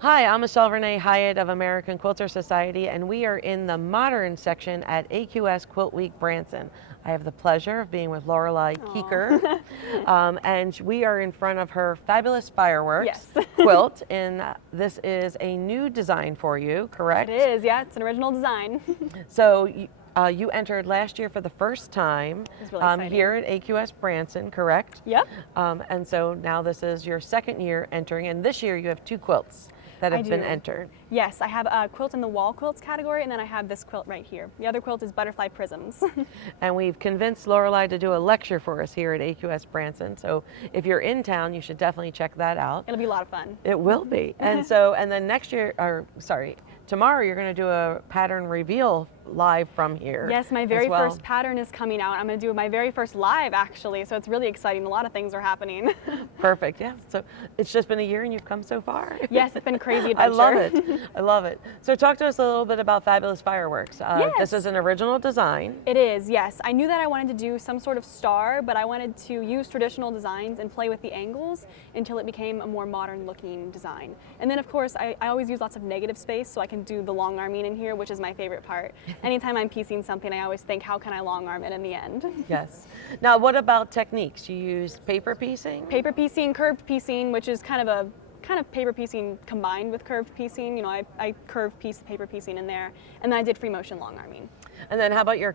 Hi, I'm Michelle Renee Hiatt of American Quilter Society, and we are in the modern section at AQS QuiltWeek Branson. I have the pleasure of being with Lorelai Kuecker, and we are in front of her fabulous fireworks quilt, and this is a new design for you, correct? It is, yeah, it's an original design. So you entered last year for the first time really here at AQS Branson, correct? Yep. And so now this is your second year entering, and this year you have two quilts that have been entered. Yes, I have a quilt in the wall quilts category, and then I have this quilt right here. The other quilt is butterfly prisms. And we've convinced Lorelai to do a lecture for us here at AQS Branson. So if you're in town, you should definitely check that out. It'll be a lot of fun. It will be. And then next year, tomorrow you're going to do a pattern reveal live from here. Yes, my very first pattern is coming out. I'm going to do my very first live, actually, so it's really exciting. A lot of things are happening. Perfect, yeah. So it's just been a year and you've come so far. Yes, it's been a crazy adventure. I love it. I love it. So talk to us a little bit about Fabulous Fireworks. Yes. This is an original design. It is, yes. I knew that I wanted to do some sort of star, but I wanted to use traditional designs and play with the angles until it became a more modern looking design. And then, of course, I always use lots of negative space so I can do the long arming in here, which is my favorite part. Anytime I'm piecing something, I always think, how can I long arm it in the end? Yes. Now, what about techniques? You use paper piecing? Paper piecing, curved piecing, which is kind of paper piecing combined with curved piecing. You know, I curved piece paper piecing in there, and then I did free motion long arming. And then how about your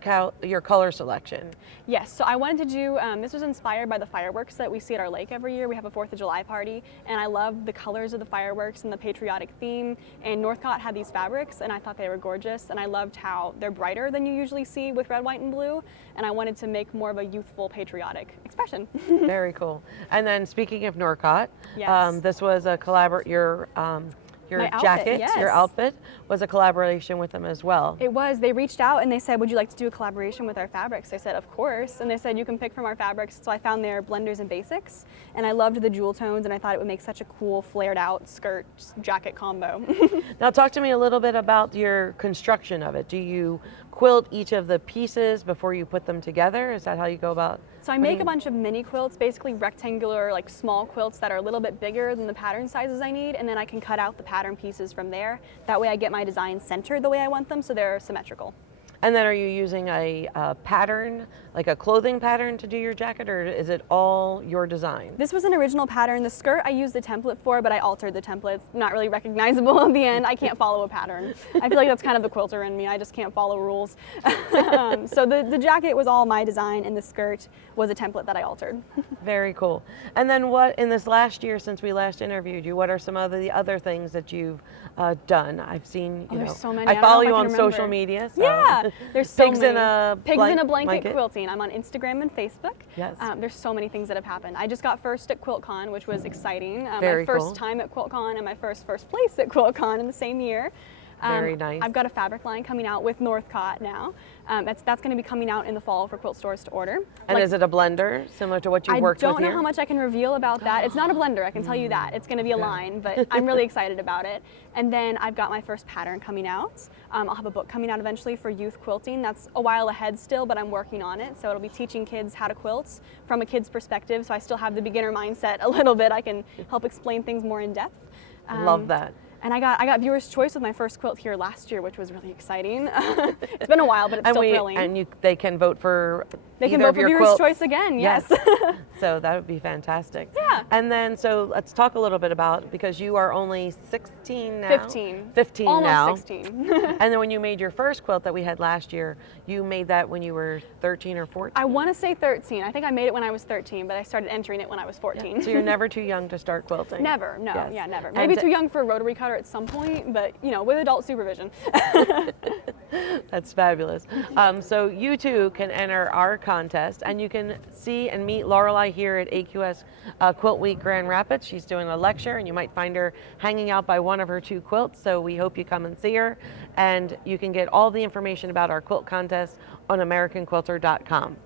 color selection? Yes, so I wanted to do, this was inspired by the fireworks that we see at our lake every year. We have a 4th of July party, and I love the colors of the fireworks and the patriotic theme. And Northcott had these fabrics, and I thought they were gorgeous, and I loved how they're brighter than you usually see with red, white, and blue. And I wanted to make more of a youthful, patriotic expression. Very cool. And then speaking of Northcott, yes. This was a your jacket, yes. Your outfit was a collaboration with them as well. It was. They reached out and they said, would you like to do a collaboration with our fabrics? I said, of course. And they said, you can pick from our fabrics. So I found their blenders and basics, and I loved the jewel tones, and I thought it would make such a cool flared out skirt jacket combo. Now talk to me a little bit about your construction of it. Do you quilt each of the pieces before you put them together? Is that how you go about? So I make a bunch of mini quilts, basically rectangular, like small quilts that are a little bit bigger than the pattern sizes I need, and then I can cut out the pattern pieces from there. That way I get my designs centered the way I want them, so they're symmetrical. And then are you using a pattern, like a clothing pattern to do your jacket, or is it all your design? This was an original pattern. The skirt I used the template for, but I altered the template. It's not really recognizable in the end. I can't follow a pattern. I feel like that's kind of the quilter in me. I just can't follow rules. So the jacket was all my design, and the skirt was a template that I altered. Very cool. And then what, in this last year since we last interviewed you, what are some of the other things that you've done? I've seen, there's so many. I follow you on social media. So. Yeah. There's so Pigs many. in a blanket quilting. I'm on Instagram and Facebook. Yes. There's so many things that have happened. I just got first at QuiltCon, which was exciting. Very my first cool. time at QuiltCon and my first place at QuiltCon in the same year. Very nice. I've got a fabric line coming out with Northcott now. That's going to be coming out in the fall for quilt stores to order. And is it a blender, similar to what you worked with I don't know here? how much I can reveal about that. It's not a blender, I can tell you that. It's going to be a line, but I'm really excited about it. And then I've got my first pattern coming out. I'll have a book coming out eventually for youth quilting. That's a while ahead still, but I'm working on it. So it'll be teaching kids how to quilt from a kid's perspective. So I still have the beginner mindset a little bit. I can help explain things more in depth. Love that. And I got viewer's choice with my first quilt here last year, which was really exciting. It's been a while, but it's still thrilling. And they can vote for They can vote for viewer's choice again, yes. So that would be fantastic. Yeah. And then, so let's talk a little bit about, because you are only 16 now. 15. 15 Almost now. 16. And then when you made your first quilt that we had last year, you made that when you were 13 or 14? I want to say 13. I think I made it when I was 13, but I started entering it when I was 14. Yeah. So you're never too young to start quilting? Never, no, Yes. yeah, never. Maybe too young for a rotary cutter at some point, but you know, with adult supervision. That's fabulous. So you too can enter our contest, and you can see and meet Lorelai here at AQS Quilt Week Grand Rapids. She's doing a lecture, and you might find her hanging out by one of her two quilts, so we hope you come and see her. And you can get all the information about our quilt contest on AmericanQuilter.com.